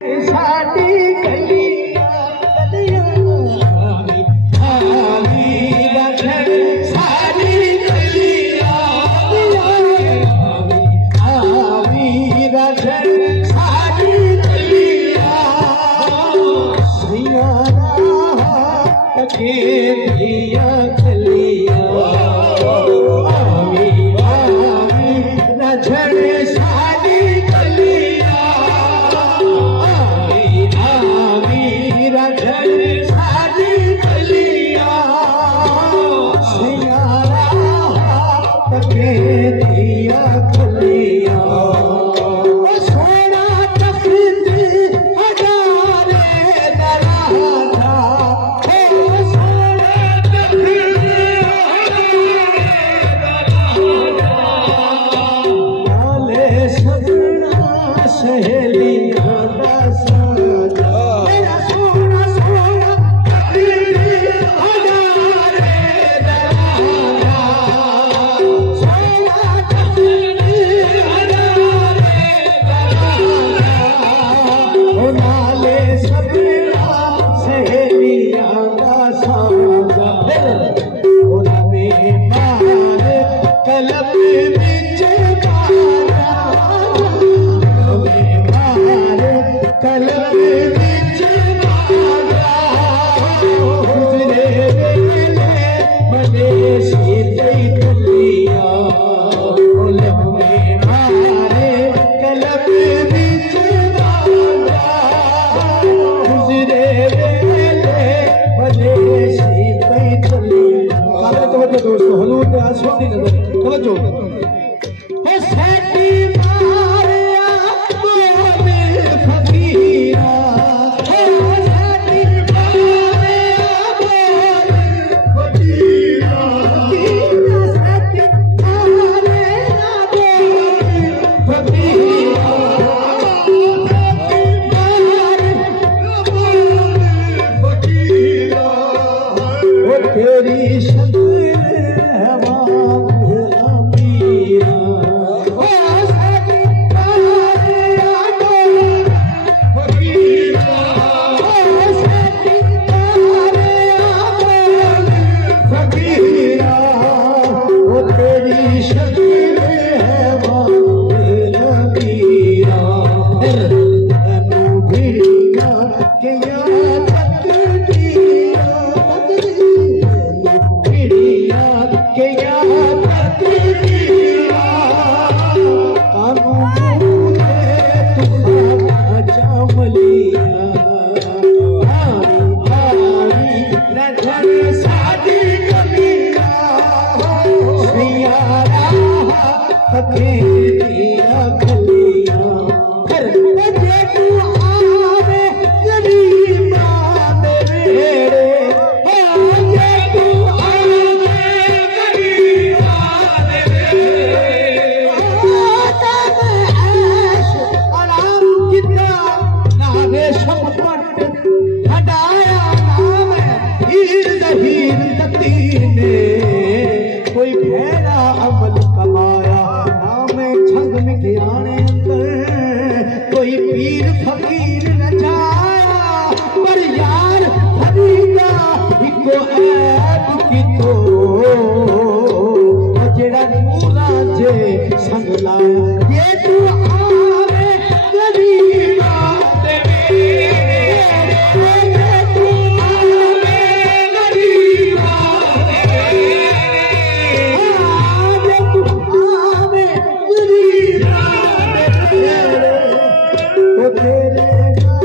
साडी गलियां गलियां आवी रखड़ साडी गलियां आवी रखड़ साडी गलियां सियारा तके दिया गलियां आवी रखड़ साडी गलियां साडी गलियां सियारा तके दिया गलियां सोना तख्त हजारे दराजा सोना तख्त नाले सजना सहेलियां दा साजा मेरा सोना सोना तख्त हजारे दराजा सोना तख्त हजारे दराजा ओ नाले सजना सहेलियां दा साजा ओ नवे मार कलम विच मारा नवे मार कलम विच मारा गुजरे वेले मने सीते गलियां ओ नवे मार कलम विच मारा गुजरे वेले मने सीते गलियां दोस्तों हजूर ने आज छोटी नजर तवज्जो सैटी मारिया बोले फकीरा सैटी मारिया बोले फकीरा सैटी मारिया बोले फकीरा फकीरा वो तेरी कोई भैरा अमल कमाया नामे छंद में ज्ञान अंदर कोई पीर फकीर नचाया पर यार फरीदा इको ऐब की तो जेड़ा नूरा जे संग लाया ये तू आवे गरीबा दे तेरे